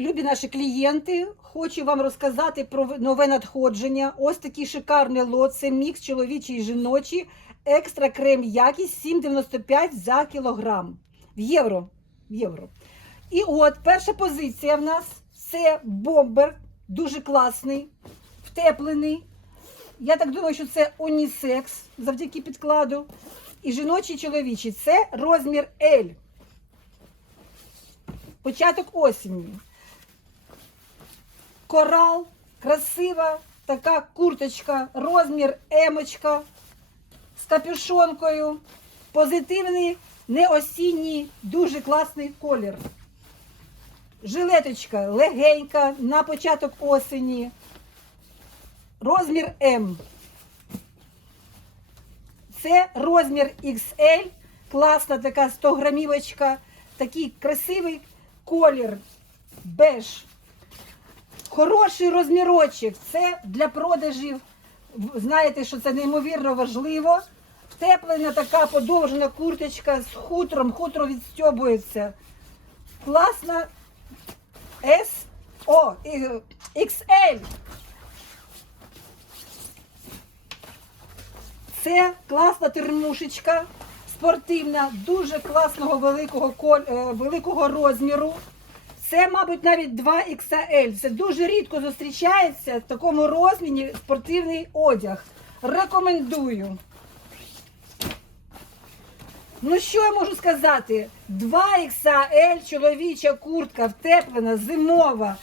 любі наші клієнти, хочу вам розказати про нове надходження. Ось такий шикарний лот. Це мікс чоловічий і жіночий. Екстра крем якість 7,95 за кілограм. В євро. В євро. І от перша позиція в нас це бомбер, дуже класний, втеплений. Я так думаю, що це унісекс завдяки підкладу. І жіночий, і чоловічий. Це розмір L. Початок осені. Корал, красива така курточка, розмір емочка з капюшонкою. Позитивний, не осінній, дуже класний колір. Жилеточка легенька на початок осені. Розмір М. Це розмір XL. Класна така 100 грамівочка. Такий красивий колір. Беж. Хороший розмірочок. Це для продажів. Знаєте, що це неймовірно важливо. Втеплена така подовжена курточка з хутром. Хутро відстьобується. Класна S. О, XL. Це класна термушечка, спортивна, дуже класного великого е, великого розміру. Це, мабуть, навіть 2XL. Це дуже рідко зустрічається в такому розмірі спортивний одяг. Рекомендую. Ну, що я можу сказати? 2XL чоловіча куртка втеплена, зимова,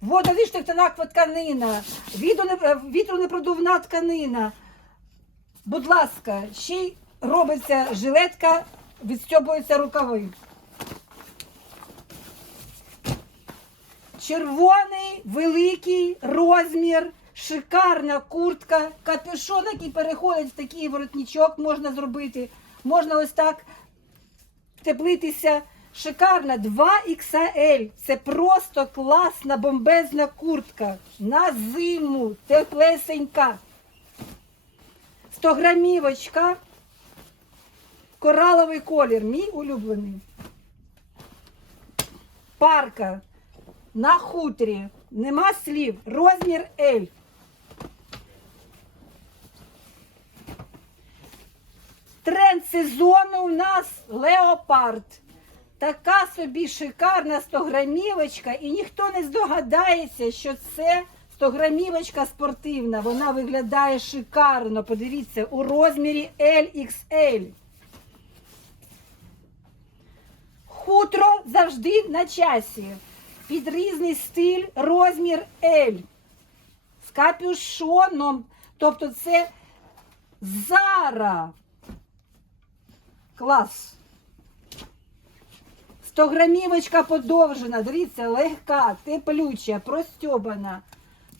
водовіштовхтана тканина, е, вітронепродувна тканина. Будь ласка, ще й робиться жилетка, відстьобуються рукави. Червоний великий розмір, шикарна куртка, капюшон, який переходить в такий воротничок, можна зробити. Можна ось так теплитися. Шикарна 2XL. Це просто класна бомбезна куртка. На зиму, теплесенька. 100 грамівочка. Кораловий колір, мій улюблений. Парка на хутрі. Нема слів. Розмір L. Тренд сезону у нас леопард. Така собі шикарна 100 грамівочка, і ніхто не здогадається, що це 100 грамівочка спортивна. Вона виглядає шикарно. Подивіться, у розмірі LXL. Хутро завжди на часі. Під різний стиль розмір L. З капюшоном. Тобто це Зара. Клас. 100 грамівочка подовжена. Дивіться, легка, теплюча, простьобана.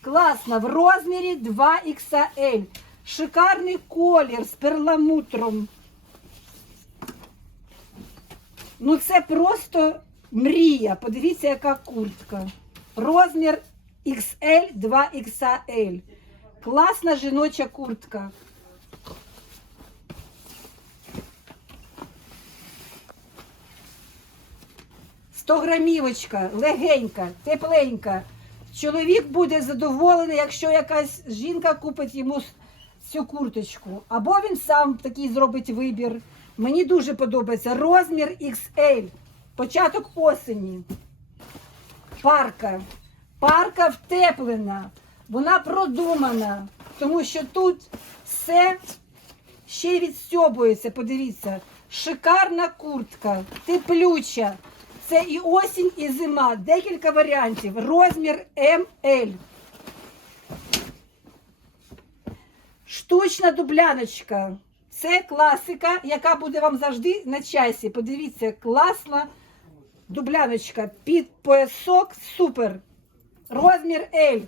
Класна. В розмірі 2XL. Шикарний колір з перламутром. Ну, це просто мрія. Подивіться, яка куртка. Розмір XL 2XL. Класна жіноча куртка. Сто грамівочка, легенька, тепленька. Чоловік буде задоволений, якщо якась жінка купить йому цю курточку. Або він сам такий зробить вибір. Мені дуже подобається розмір XL. Початок осені. Парка. Парка втеплена. Вона продумана. Тому що тут все ще відстьобується. Подивіться. Шикарна куртка, теплюча. Це і осінь, і зима. Декілька варіантів. Розмір МЛ. Штучна дубляночка. Це класика, яка буде вам завжди на часі. Подивіться, класна дубляночка. Під поясок супер. Розмір L.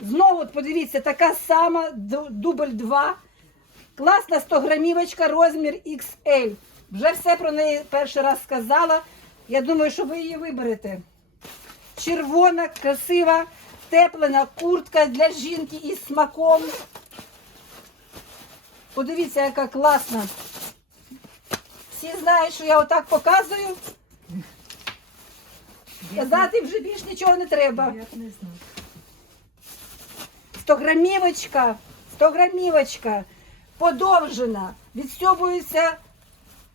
Знову подивіться, така сама дубль 2. Класна 100 грамівочка, розмір XL. Вже все про неї перший раз сказала. Я думаю, що ви її виберете. Червона, красива, теплена куртка для жінки із смаком. Подивіться, яка класна. Всі знають, що я отак показую. Сказати вже більш нічого не треба. Я не знаю. 100 грамівочка, 100 грамівочка, подовжена, відстьобується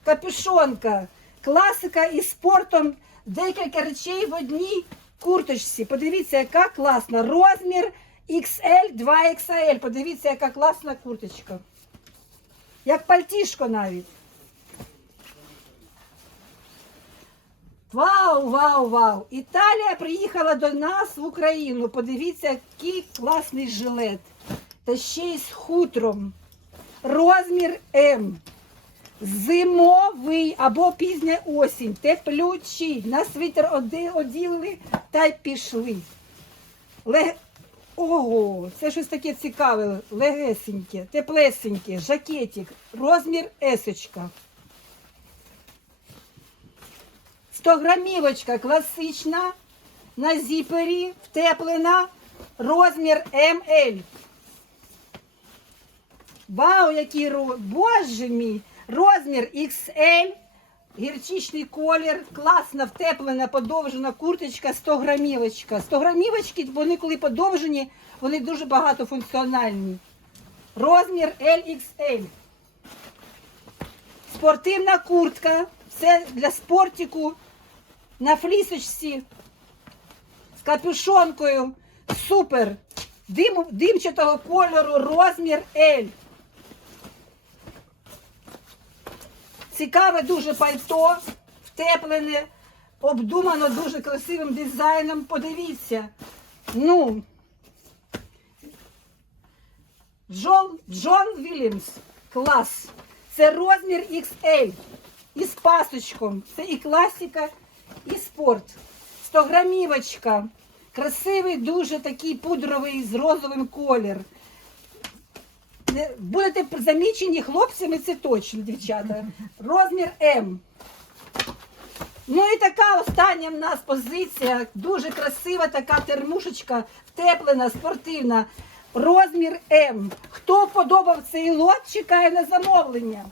капюшонка, класика із спортом, декілька речей в одній курточці. Подивіться, яка класна. Розмір XL, 2XL. Подивіться, яка класна курточка. Як пальтішко навіть. Вау, вау, вау! Італія приїхала до нас в Україну. Подивіться, який класний жилет. Та ще й з хутром. Розмір М. Зимовий або пізня осінь. Теплючий. На світер оділи та й пішли. Ле... Ого, це щось таке цікаве, легесеньке, теплесеньке, жакетик, розмір есочка. 100 грамівочка класична, на зіпері, втеплена, розмір МЛ. Вау, який ро... Боже мій! Розмір XL, гірчичний колір, класна втеплена, подовжена курточка, 100 грамівочка. 100 грамівочки, вони коли подовжені, вони дуже багатофункціональні. Розмір LXL. Спортивна куртка. Все для спортику. На флісочці. З капюшонкою. Супер. Дим, димчатого кольору, розмір L. Цікаве дуже пальто, втеплене, обдумано дуже красивим дизайном. Подивіться. Ну. Джон, Джон Вільямс. Клас. Це розмір XL. Із пасочком. Це і класика, і спорт. 100 грамівочка. Красивий, дуже такий пудровий з розовим колір. Будете замічені хлопцями, це точно, дівчата. Розмір М. Ну і така остання в нас позиція. Дуже красива така термушечка, втеплена, спортивна. Розмір М. Хто подобав цей лот, чекає на замовлення.